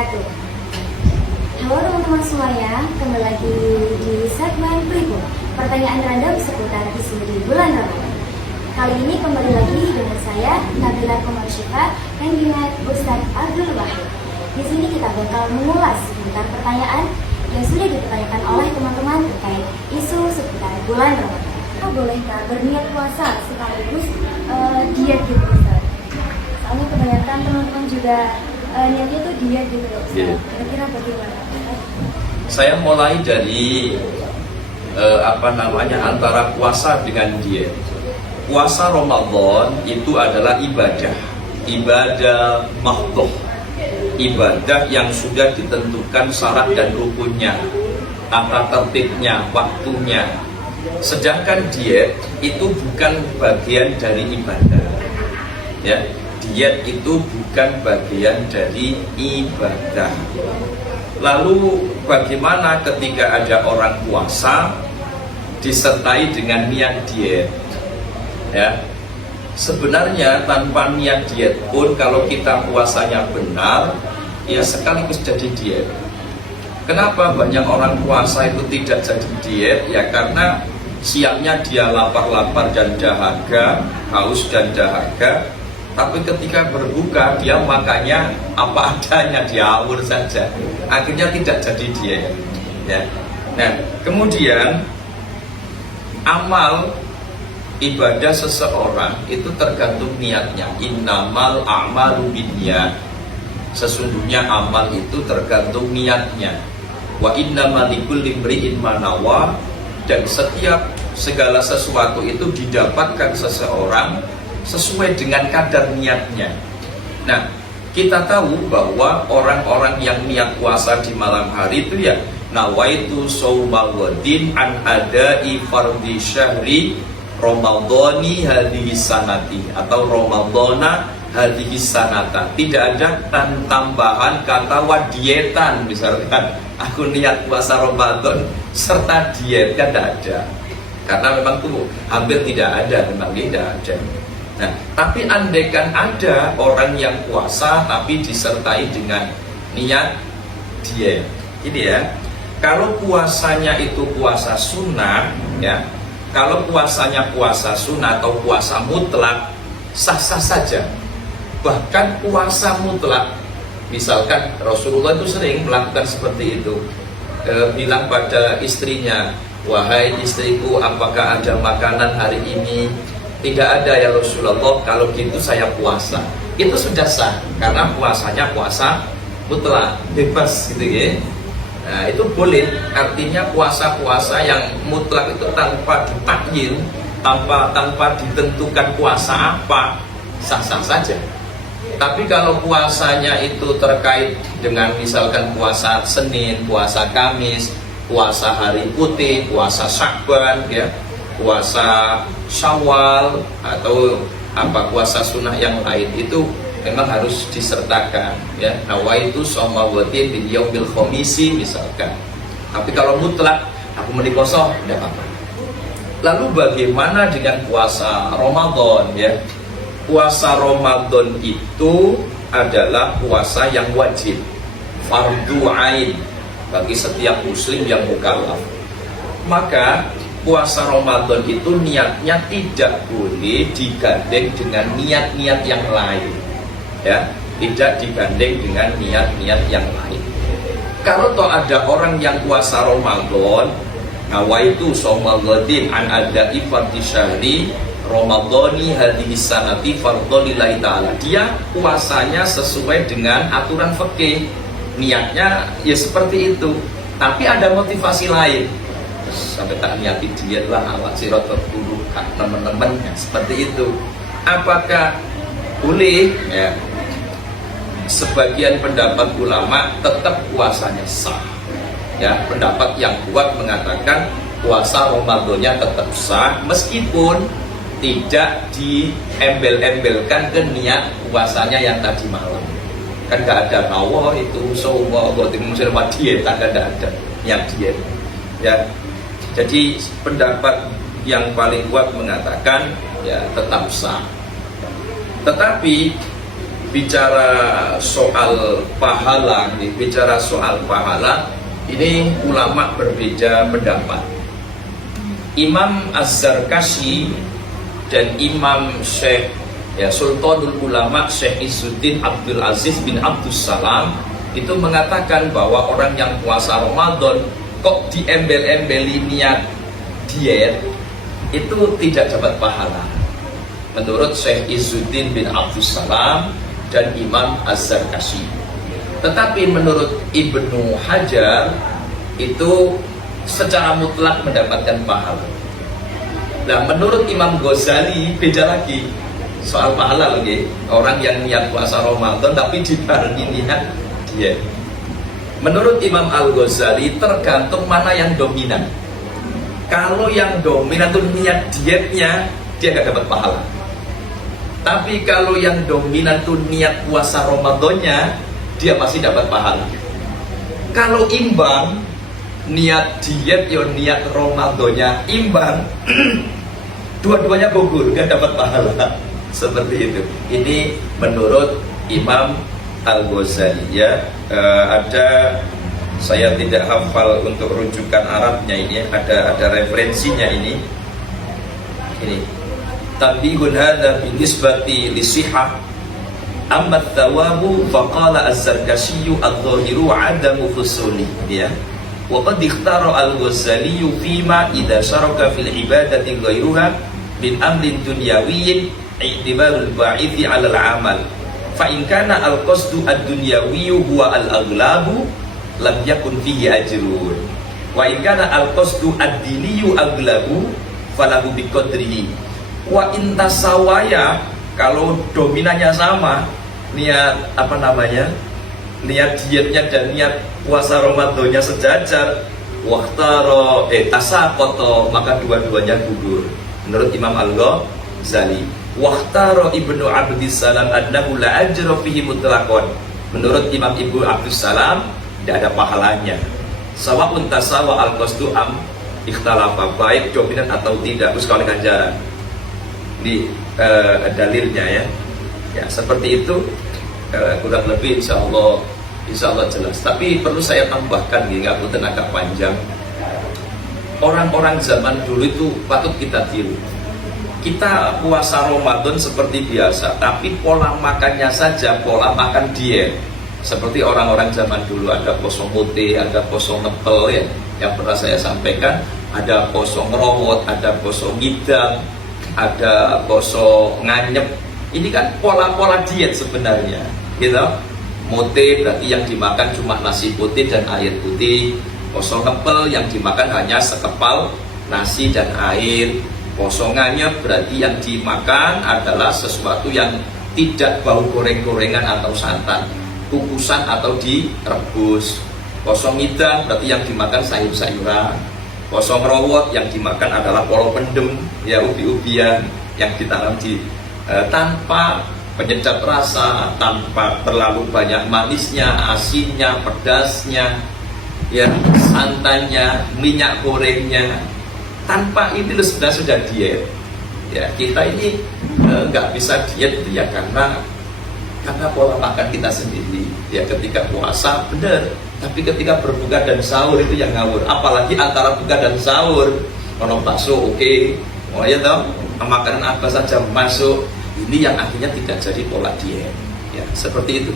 wabarakatuh. Halo teman-teman semuanya, kembali lagi di segmen Pribun, pertanyaan random seputar isi di bulan Ramadan. Kali ini kembali lagi dengan saya, Nabila Komarsyifa, dan dengan Ustaz Abdul Wahid. Di sini kita bakal mengulas seputar pertanyaan yang sudah dipertanyakan oleh teman-teman terkait isu seputar bulan Ramadan. Bolehkah berniat puasa sekaligus diet gitu, Ustaz? Soalnya kebanyakan teman-teman juga niatnya tuh diet gitu loh, Ustaz. Kira-kira bagaimana? Saya mulai dari antara puasa dengan diet. Puasa Ramadan itu adalah ibadah mahdhah, ibadah yang sudah ditentukan syarat dan rukunnya, tata tertibnya, waktunya. Sedangkan diet itu bukan bagian dari ibadah. Ya, diet itu bukan bagian dari ibadah. Lalu bagaimana ketika ada orang puasa disertai dengan niat diet? Ya, sebenarnya tanpa niat diet pun kalau kita puasanya benar, ya sekaligus jadi diet. Kenapa banyak orang puasa itu tidak jadi diet? Ya karena siapnya dia lapar-lapar dan dahaga, haus dan dahaga, tapi ketika berbuka dia makannya apa adanya, diawur saja. Akhirnya tidak jadi diet. Ya. Nah, kemudian amal ibadah seseorang itu tergantung niatnya. Innamal a'malu binniyat. Sesungguhnya amal itu tergantung niatnya. Wa innamal likulli imri'in ma nawa. Dan setiap segala sesuatu itu didapatkan seseorang sesuai dengan kadar niatnya. Nah, kita tahu bahwa orang-orang yang niat puasa di malam hari itu ya nawaitu shaumal ghadin an ada'i fardhi syahri ramadhani hadhihi sanati atau ramadhana hadhihi sanata. Tidak ada tambahan kata wadietan, misalkan aku niat puasa Ramadan serta diet, kan tidak ada. Karena memang itu hampir tidak ada, memang tidak ada. Nah, tapi andaikan ada orang yang puasa tapi disertai dengan niat diet, ini ya. Kalau puasanya itu puasa sunnah, ya. Kalau puasanya puasa sunnah atau puasa mutlak, sah-sah saja. Bahkan puasa mutlak, misalkan Rasulullah itu sering melakukan seperti itu, bilang pada istrinya, wahai istriku, apakah ada makanan hari ini? Tidak ada ya Rasulullah, kalau gitu saya puasa. Itu sudah sah, karena puasanya puasa mutlak, bebas gitu ya. Nah, itu boleh, artinya puasa-puasa yang mutlak itu tanpa ditakyin, tanpa ditentukan puasa apa, sah-sah saja. Tapi kalau puasanya itu terkait dengan misalkan puasa Senin, puasa Kamis, puasa hari putih, puasa Syakban, ya, puasa Syawal atau puasa sunnah yang lain, itu memang harus disertakan, ya. Nawaitu shaumal ghadin bil yaumil khamisi misalkan. Tapi kalau mutlak aku menikosoh, tidak apa-apa. Lalu bagaimana dengan puasa Ramadan, ya? Puasa Ramadan itu adalah puasa yang wajib, fardhu ain bagi setiap muslim yang mukallaf. Maka puasa Ramadan itu niatnya tidak boleh digandeng dengan niat-niat yang lain, ya, tidak digandeng dengan niat-niat yang lain. Kalau toh ada orang yang puasa Ramadan, nawaitu shaumal ghadin an ada'i fardhi syahri ramadhani hadhihi sanati fardholillahi ta'ala, dia puasanya sesuai dengan aturan fikih, niatnya ya seperti itu, tapi ada motivasi lain. Sampai tak niati diet lah, awak sirat tertuduh teman-teman, ya, seperti itu. Apakah boleh? Ya, sebagian pendapat ulama tetap puasanya sah. Ya, pendapat yang kuat mengatakan puasa Ramadannya tetap sah meskipun tidak diembel-embelkan ke niat puasanya yang tadi malam. Kan gak ada nawa itu sauma buatin muslim diet, tak ada niat diet. Ya, jadi pendapat yang paling kuat mengatakan ya tetap sah. Tetapi bicara soal pahala, ini ulama berbeda pendapat. Imam Az-Zarkashi dan Imam Syekh Sultanul Ulama Syekh Izzuddin Abdul Aziz bin Abdus Salam itu mengatakan bahwa orang yang puasa Ramadan kok diembel-embeli niat diet itu tidak dapat pahala. Menurut Syekh Izzuddin bin Abdus Salam dan Imam Az-Zarkashi. Tetapi menurut Ibnu Hajar itu secara mutlak mendapatkan pahala. Nah, menurut Imam Ghazali beda lagi soal pahala lagi. Orang yang niat puasa Ramadan tapi dibarengi niat diet. Menurut Imam Al-Ghazali tergantung mana yang dominan. Kalau yang dominan itu niat dietnya, dia gak dapat pahala. Tapi kalau yang dominan itu niat puasa Ramadannya, dia pasti dapat pahala. Kalau imbang, niat diet ya niat Ramadannya imbang, dua-duanya gugur, gak dapat pahala. Seperti itu. Ini menurut Imam Al-Ghazali ya. Ada, saya tidak hafal untuk rujukan Arabnya ini, ada referensinya ini. Tanbihun hadza binisbati lisihah amma thawabu faqala Az-Zarkashi adh-dhahiru 'adamu fusuli ya. Wa qad ikhtara Al-Ghazali fima idza syaraka fil ibadati ghairuha min amrin dunyawiyyin i'tibarul ba'ithi 'ala al-'amal. Fa in kana al-qasdu ad-dunyawiyyu huwa al-aghlabu lam yakun fihi ajrun. Wa in kana al-qasdu ad-diniyyu aghlabu falahu biqadrihi. Wa intasawaya, kalau dominannya sama, niat niat dietnya dan niat puasa Ramadannya sejajar, waktaro tasakoto, maka dua-duanya gugur. Menurut Imam Al-Ghazali, waktaro Ibnu Abdis Salam annahu la ajra fihi mutlaqan. Menurut Imam Ibnu Abdus Salam tidak ada pahalanya. Sawa'un tasawa al-qasdu am ikhtalafa, baik dominan atau tidak, terus kalau ganjaran. Di dalilnya ya seperti itu, kurang lebih insya Allah jelas. Tapi perlu saya tambahkan gini, nggak perlu agak panjang. Orang-orang zaman dulu itu patut kita tiru. Kita puasa Ramadan seperti biasa, tapi pola makannya saja pola makan diet. Seperti orang-orang zaman dulu, ada poso putih, ada poso ngepel ya, yang pernah saya sampaikan, ada poso ngerowot, ada poso ngidang, ada poso nganyep. Ini kan pola-pola diet sebenarnya, gitu. Mute berarti yang dimakan cuma nasi putih dan air putih. Poso ngepel yang dimakan hanya sekepal nasi dan air. Poso nganyep berarti yang dimakan adalah sesuatu yang tidak bau goreng-gorengan atau santan, kukusan atau direbus. Poso ngidang berarti yang dimakan sayur-sayuran. Poso ngerowot yang dimakan adalah polo pendem, ya ubi-ubian yang ditanam di tanpa penyedap rasa, tanpa terlalu banyak manisnya, asinnya, pedasnya, ya santannya, minyak gorengnya. Tanpa itu sudah diet. Ya kita ini nggak bisa diet itu ya karena pola makan kita sendiri. Ya ketika puasa benar, tapi ketika berbuka dan sahur itu yang ngawur. Apalagi antara buka dan sahur, kalau bakso oke, oh ya toh, makanan apa saja masuk. Ini yang akhirnya tidak jadi pola diet. Ya seperti itu.